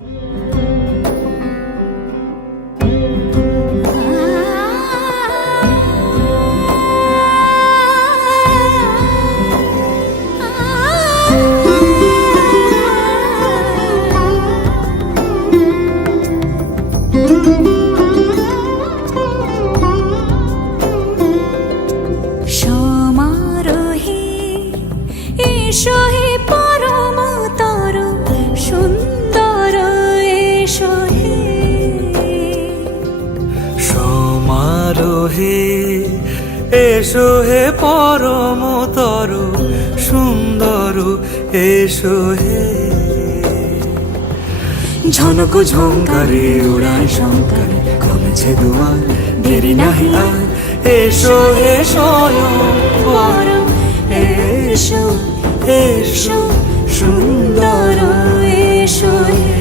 সমারোহে এসো হে পরমতর সুন্দর এসো হে। সমারোহে এসো হে পরমতর সুন্দর এসো হে। ঝনক ঝঙ্কারে উড়ায় শঙ্কার কমেছে দুয়ার দেরি নাহি আর। এসো হে স্বয়ংবর এসো এসো সুন্দর এসো হে।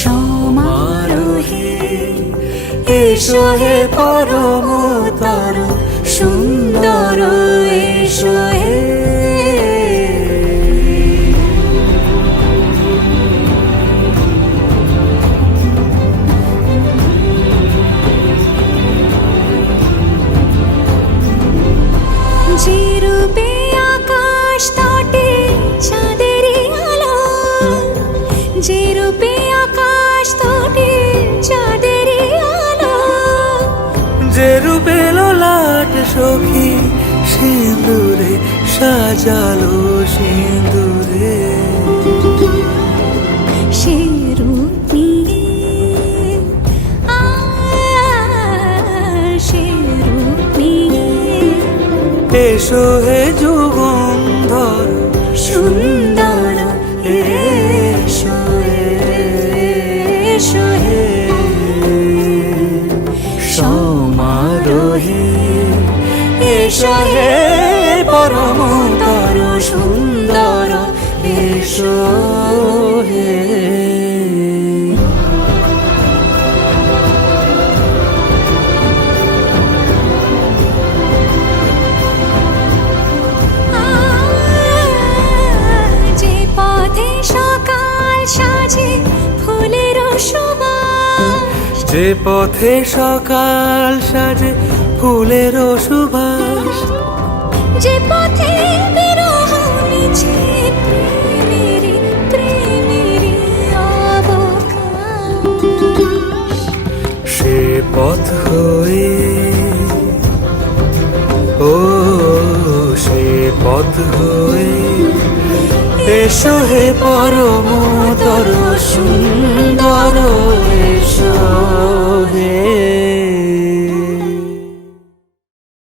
সমারোহে এসো হে পরমতর সুন্দর এসো হে। যে রূপে আকাশ তটে চাঁদেরই আলো, যে রূপে আকাশ তটে চাঁদেরই আলো, যে রূপে ললাট সখী সিঁদুরে সাজালো সিঁদুরে। সে রূপ নিয়ে সে রূপ নিয়ে এসো হে যুগন্ধর সুন্দর এসো এসো হে। সমারোহে এসো হে পরমতর সুন্দর এসো হে। যে পথে সকাল সাজে ফুলের সুবাস, যে পথে সকাল সাজে ফুলের সুবাস, যে পথে বিরহ মিছে প্রেমেরই প্রেমেরই অবকাশ, সে পথ হয়ে ও সে পথ হয়ে এসো হে পরম